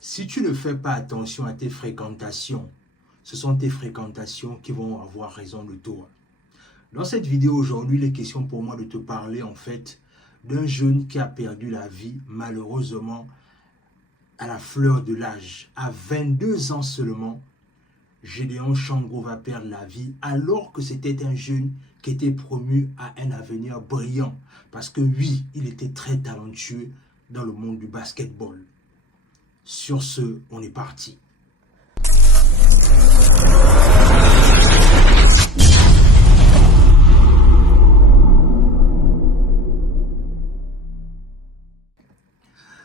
Si tu ne fais pas attention à tes fréquentations, ce sont tes fréquentations qui vont avoir raison de toi. Dans cette vidéo aujourd'hui, il est question pour moi de te parler en fait d'un jeune qui a perdu la vie malheureusement à la fleur de l'âge. À 22 ans seulement, Gédéon Chango va perdre la vie alors que c'était un jeune qui était promu à un avenir brillant. Parce que oui, il était très talentueux dans le monde du basketball. Sur ce, on est parti.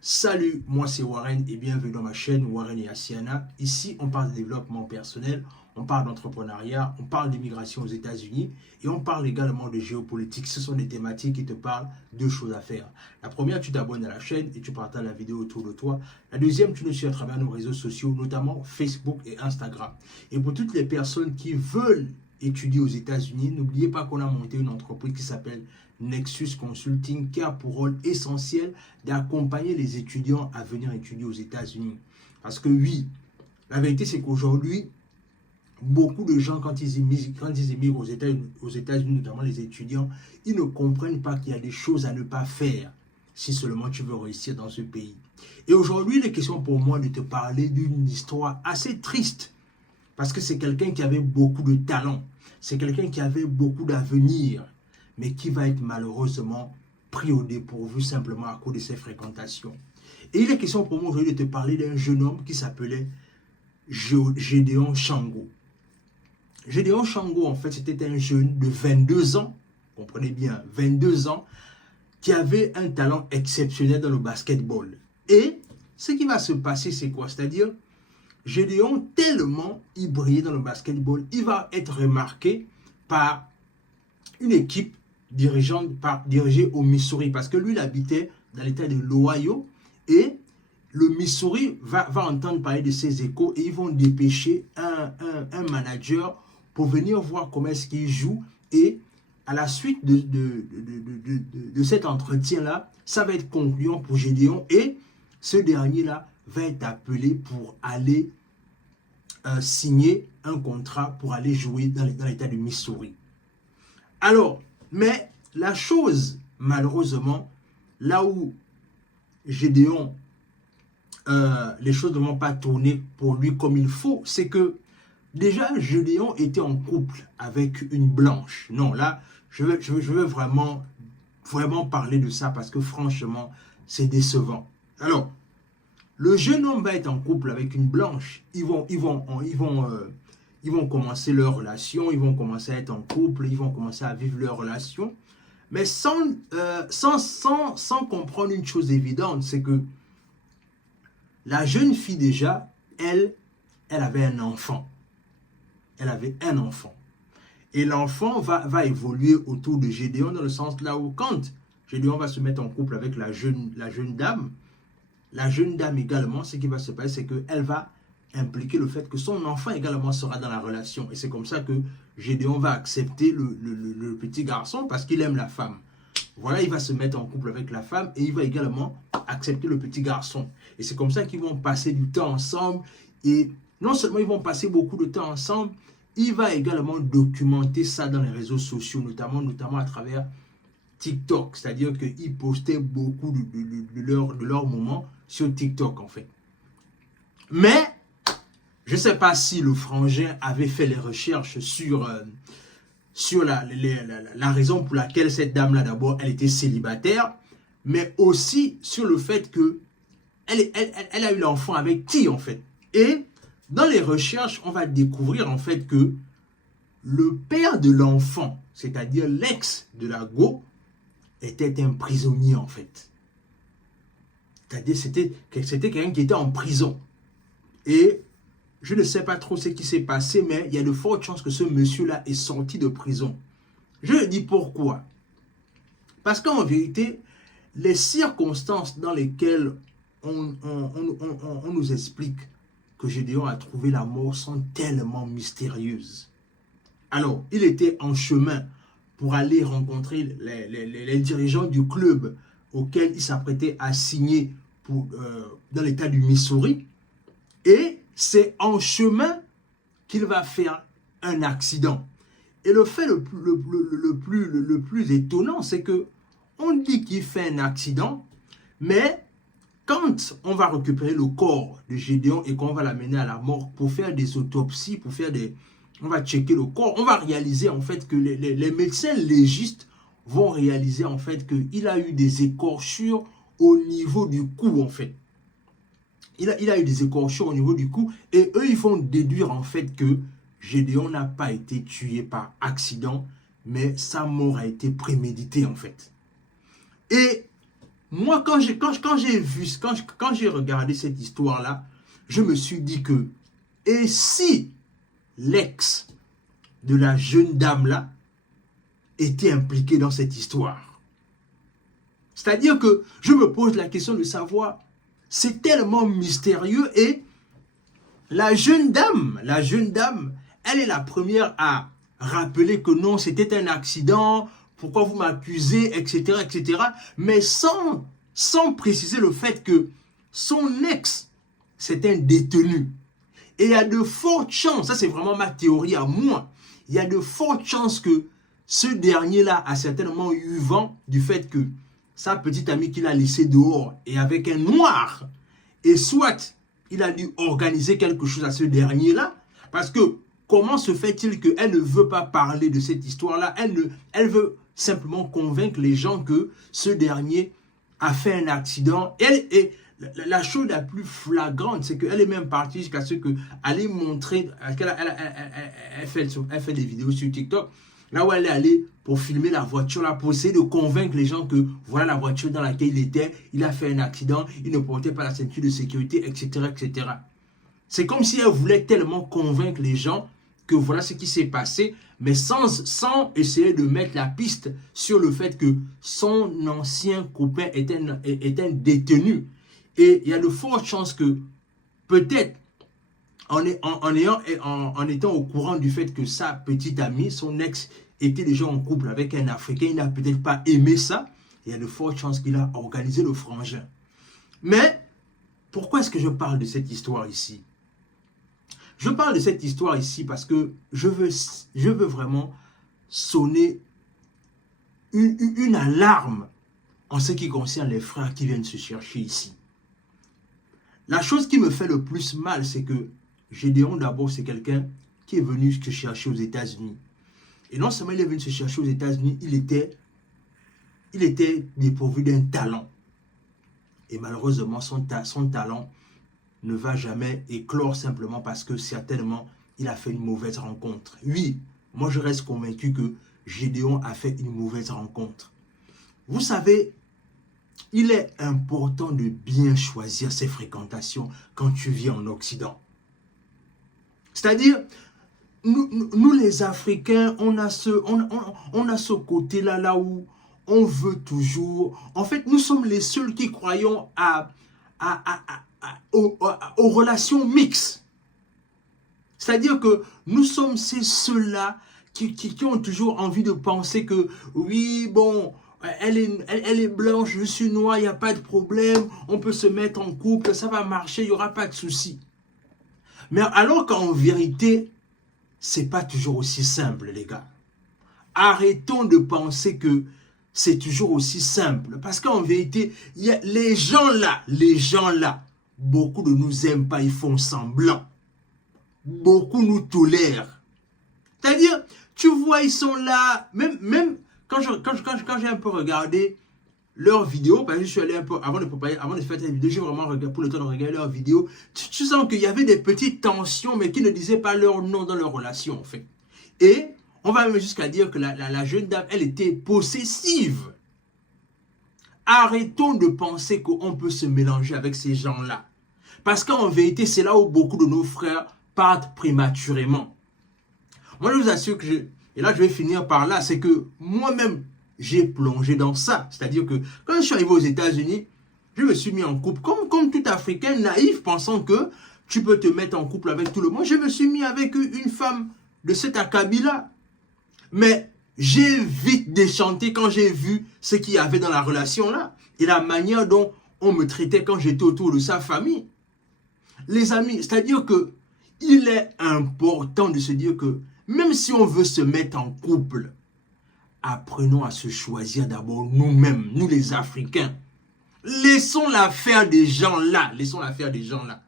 Salut, moi c'est Warren et bienvenue dans ma chaîne Warren et Asiana. Ici, on parle de développement personnel, on parle d'entrepreneuriat, on parle d'immigration aux États-Unis et on parle également de géopolitique. Ce sont des thématiques qui te parlent de choses à faire. La première, tu t'abonnes à la chaîne et tu partages la vidéo autour de toi. La deuxième, tu nous suis à travers nos réseaux sociaux, notamment Facebook et Instagram. Et pour toutes les personnes qui veulent étudier aux États-Unis, n'oubliez pas qu'on a monté une entreprise qui s'appelle Nexus Consulting, qui a pour rôle essentiel d'accompagner les étudiants à venir étudier aux États-Unis. Parce que oui, la vérité c'est qu'aujourd'hui, beaucoup de gens, quand ils émigrent aux États-Unis, notamment les étudiants, ils ne comprennent pas qu'il y a des choses à ne pas faire si seulement tu veux réussir dans ce pays. Et aujourd'hui, il est question pour moi de te parler d'une histoire assez triste. Parce que c'est quelqu'un qui avait beaucoup de talent. C'est quelqu'un qui avait beaucoup d'avenir, mais qui va être malheureusement pris au dépourvu simplement à cause de ses fréquentations. Et il est question pour moi aujourd'hui de te parler d'un jeune homme qui s'appelait Gédéon Chango. Gédéon Chango, en fait, c'était un jeune de 22 ans, comprenez bien, 22 ans, qui avait un talent exceptionnel dans le basketball. Et ce qui va se passer, c'est quoi? C'est-à-dire, Gédéon, tellement il brillait dans le basketball, il va être remarqué par une équipe dirigée au Missouri. Parce que lui, il habitait dans l'état de l'Ohio. Et le Missouri va entendre parler de ses échos et ils vont dépêcher un manager pour venir voir comment est-ce qu'il joue. Et à la suite de cet entretien-là, ça va être concluant pour Gédéon. Et ce dernier-là va être appelé pour aller signer un contrat pour aller jouer dans l'état du Missouri. Alors, mais la chose, malheureusement, là où Gédéon, les choses ne vont pas tourner pour lui comme il faut, c'est que déjà, Gédéon était en couple avec une blanche. Non, là, je veux vraiment parler de ça parce que franchement, c'est décevant. Alors, le jeune homme va être en couple avec une blanche. Ils vont commencer leur relation, ils vont commencer à être en couple, ils vont commencer à vivre leur relation. Mais sans comprendre une chose évidente, c'est que la jeune fille déjà, elle avait un enfant. Elle avait un enfant. Et l'enfant va évoluer autour de Gédéon dans le sens là où quand Gédéon va se mettre en couple avec la jeune dame, également, ce qui va se passer, c'est qu'elle va impliquer le fait que son enfant également sera dans la relation. Et c'est comme ça que Gédéon va accepter le petit garçon parce qu'il aime la femme. Voilà, il va se mettre en couple avec la femme et il va également accepter le petit garçon. Et c'est comme ça qu'ils vont passer du temps ensemble. Et non seulement ils vont passer beaucoup de temps ensemble, il va également documenter ça dans les réseaux sociaux, notamment à travers TikTok. C'est-à-dire qu'ils postaient beaucoup de leurs moments sur TikTok en fait. Mais je ne sais pas si le frangin avait fait les recherches sur la raison pour laquelle cette dame-là, d'abord, elle était célibataire, mais aussi sur le fait que elle a eu l'enfant avec qui, en fait. Et dans les recherches, on va découvrir, en fait, que le père de l'enfant, c'est-à-dire l'ex de la go, était un prisonnier, en fait. C'est-à-dire c'était quelqu'un qui était en prison. Et je ne sais pas trop ce qui s'est passé, mais il y a de fortes chances que ce monsieur-là est sorti de prison. Je le dis pourquoi. Parce qu'en vérité, les circonstances dans lesquelles on nous explique que Gédéon a trouvé la mort sont tellement mystérieuses. Alors, il était en chemin pour aller rencontrer les dirigeants du club auquel il s'apprêtait à signer dans l'état du Missouri. Et c'est en chemin qu'il va faire un accident. Et le fait le plus étonnant, c'est que on dit qu'il fait un accident, mais quand on va récupérer le corps de Gédéon et qu'on va l'amener à la mort pour faire des autopsies, pour faire des... On va checker le corps, on va réaliser en fait que les médecins légistes vont réaliser en fait qu'il a eu des écorchures au niveau du cou en fait. Il a eu des écorchures au niveau du cou et eux ils vont déduire en fait que Gédéon n'a pas été tué par accident, mais sa mort a été préméditée en fait. Et moi, quand j'ai regardé cette histoire-là, je me suis dit que, et si l'ex de la jeune dame-là était impliqué dans cette histoire? C'est-à-dire que je me pose la question de savoir, c'est tellement mystérieux et la jeune dame, elle est la première à rappeler que non, c'était un accident, pourquoi vous m'accusez, etc., etc. Mais sans préciser le fait que son ex, c'est un détenu. Et il y a de fortes chances, ça c'est vraiment ma théorie à moi, il y a de fortes chances que ce dernier-là a certainement eu vent du fait que sa petite amie qu'il a laissée dehors est avec un noir. Et soit il a dû organiser quelque chose à ce dernier-là, parce que comment se fait-il qu'elle ne veut pas parler de cette histoire-là? Elle veut simplement convaincre les gens que ce dernier a fait un accident. Et la chose la plus flagrante, c'est qu'elle est même partie jusqu'à ce qu'elle ait montré, elle fait des vidéos sur TikTok, là où elle est allée pour filmer la voiture, là, pour essayer de convaincre les gens que voilà la voiture dans laquelle il était, il a fait un accident, il ne portait pas la ceinture de sécurité, etc., etc. C'est comme si elle voulait tellement convaincre les gens que voilà ce qui s'est passé, mais sans essayer de mettre la piste sur le fait que son ancien copain est un détenu. Et il y a de fortes chances que peut-être en étant au courant du fait que sa petite amie, son ex, était déjà en couple avec un Africain, il n'a peut-être pas aimé ça, il y a de fortes chances qu'il a organisé le frangin. Mais pourquoi est-ce que je parle de cette histoire ici? Je parle de cette histoire ici parce que je veux vraiment sonner une alarme en ce qui concerne les frères qui viennent se chercher ici. La chose qui me fait le plus mal, c'est que Gédéon, d'abord, c'est quelqu'un qui est venu se chercher aux États-Unis. Et non seulement il est venu se chercher aux États-Unis, il était dépourvu d'un talent. Et malheureusement, son talent ne va jamais éclore simplement parce que certainement, il a fait une mauvaise rencontre. Oui, moi je reste convaincu que Gédéon a fait une mauvaise rencontre. Vous savez, il est important de bien choisir ses fréquentations quand tu vis en Occident. C'est-à-dire, nous les Africains, on a ce côté-là, là où on veut toujours... En fait, nous sommes les seuls qui croyons aux relations mixtes. C'est-à-dire que nous sommes ceux-là qui ont toujours envie de penser que, oui, bon, elle est blanche, je suis noir, il n'y a pas de problème, on peut se mettre en couple, ça va marcher, il n'y aura pas de souci. Mais alors qu'en vérité, c'est pas toujours aussi simple, les gars. Arrêtons de penser que c'est toujours aussi simple. Parce qu'en vérité, y a les gens là, beaucoup de nous aiment pas, ils font semblant. Beaucoup nous tolèrent. C'est-à-dire, tu vois, ils sont là, même quand j'ai un peu regardé leurs vidéos, parce que je suis allé un peu, avant de faire cette vidéo, j'ai vraiment regardé pour le temps de regarder leurs vidéos, tu sens qu'il y avait des petites tensions, mais qui ne disaient pas leur nom dans leur relation, en fait. Et on va même jusqu'à dire que la jeune dame, elle était possessive. Arrêtons de penser qu'on peut se mélanger avec ces gens-là. Parce qu'en vérité, c'est là où beaucoup de nos frères partent prématurément. Moi, je vous assure que et là je vais finir par là, c'est que moi-même, j'ai plongé dans ça. C'est-à-dire que quand je suis arrivé aux États-Unis, je me suis mis en couple. Comme tout Africain naïf, pensant que tu peux te mettre en couple avec tout le monde, je me suis mis avec une femme de cet acabit-là. Mais j'ai vite déchanté quand j'ai vu ce qu'il y avait dans la relation-là. Et la manière dont on me traitait quand j'étais autour de sa famille. Les amis, c'est-à-dire que il est important de se dire que même si on veut se mettre en couple, apprenons à se choisir d'abord nous-mêmes, nous les Africains. Laissons l'affaire des gens là. Laissons l'affaire des gens là.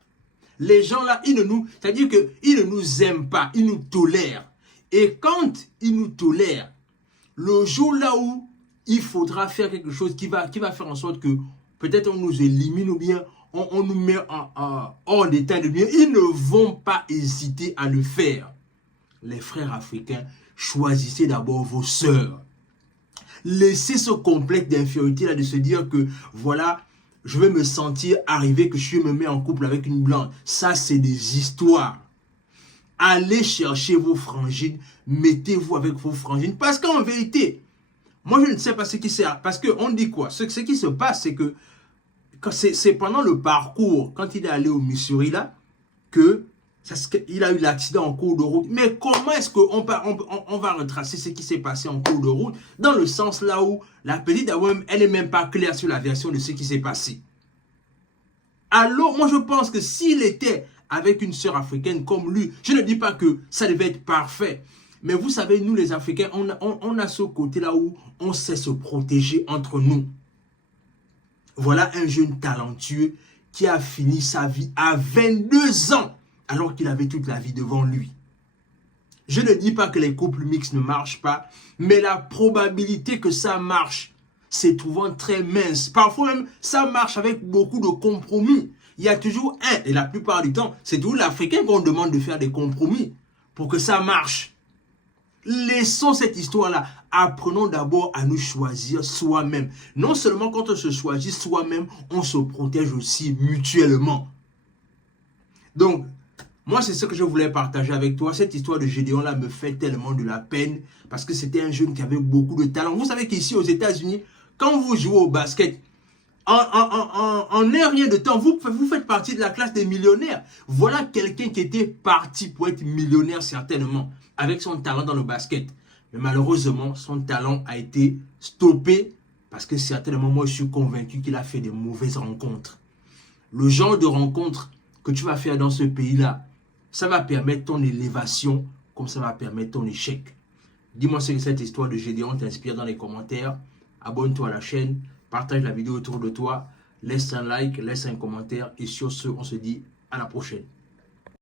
Les gens là, c'est-à-dire qu'ils ne nous aiment pas, ils nous tolèrent. Et quand ils nous tolèrent, le jour là où il faudra faire quelque chose qui va faire en sorte que peut-être on nous élimine ou bien on nous met hors d'état de bien, ils ne vont pas hésiter à le faire. Les frères africains, choisissez d'abord vos sœurs. Laissez ce complexe d'infériorité là de se dire que voilà, je vais me sentir arrivé que je me mets en couple avec une blanche. Ça, c'est des histoires. Allez chercher vos frangines, mettez-vous avec vos frangines. Parce qu'en vérité, moi je ne sais pas ce qui s'est... Parce qu'on dit quoi? Ce qui se passe, c'est que c'est pendant le parcours, quand il est allé au Missouri là, il a eu l'accident en cours de route. Mais comment est-ce qu'on va retracer ce qui s'est passé en cours de route dans le sens là où la petite Awem, elle n'est même pas claire sur la version de ce qui s'est passé. Alors, moi je pense que s'il était avec une sœur africaine comme lui, je ne dis pas que ça devait être parfait. Mais vous savez, nous les Africains, on a ce côté là où on sait se protéger entre nous. Voilà un jeune talentueux qui a fini sa vie à 22 ans. Alors qu'il avait toute la vie devant lui. Je ne dis pas que les couples mixtes ne marchent pas, mais la probabilité que ça marche s'est trouvant très mince. Parfois même, ça marche avec beaucoup de compromis. Il y a toujours et la plupart du temps, c'est toujours l'Africain qu'on demande de faire des compromis pour que ça marche. Laissons cette histoire-là. Apprenons d'abord à nous choisir soi-même. Non seulement quand on se choisit soi-même, on se protège aussi mutuellement. Donc, moi, c'est ce que je voulais partager avec toi. Cette histoire de Gédéon-là me fait tellement de la peine parce que c'était un jeune qui avait beaucoup de talent. Vous savez qu'ici, aux États-Unis, quand vous jouez au basket, en un rien de temps, vous faites partie de la classe des millionnaires. Voilà quelqu'un qui était parti pour être millionnaire certainement, avec son talent dans le basket. Mais malheureusement, son talent a été stoppé parce que certainement, moi, je suis convaincu qu'il a fait de mauvaises rencontres. Le genre de rencontres que tu vas faire dans ce pays-là, ça va permettre ton élévation comme ça va permettre ton échec. Dis-moi ce que cette histoire de Gédéon t'inspire dans les commentaires. Abonne-toi à la chaîne, partage la vidéo autour de toi, laisse un like, laisse un commentaire et sur ce, on se dit à la prochaine.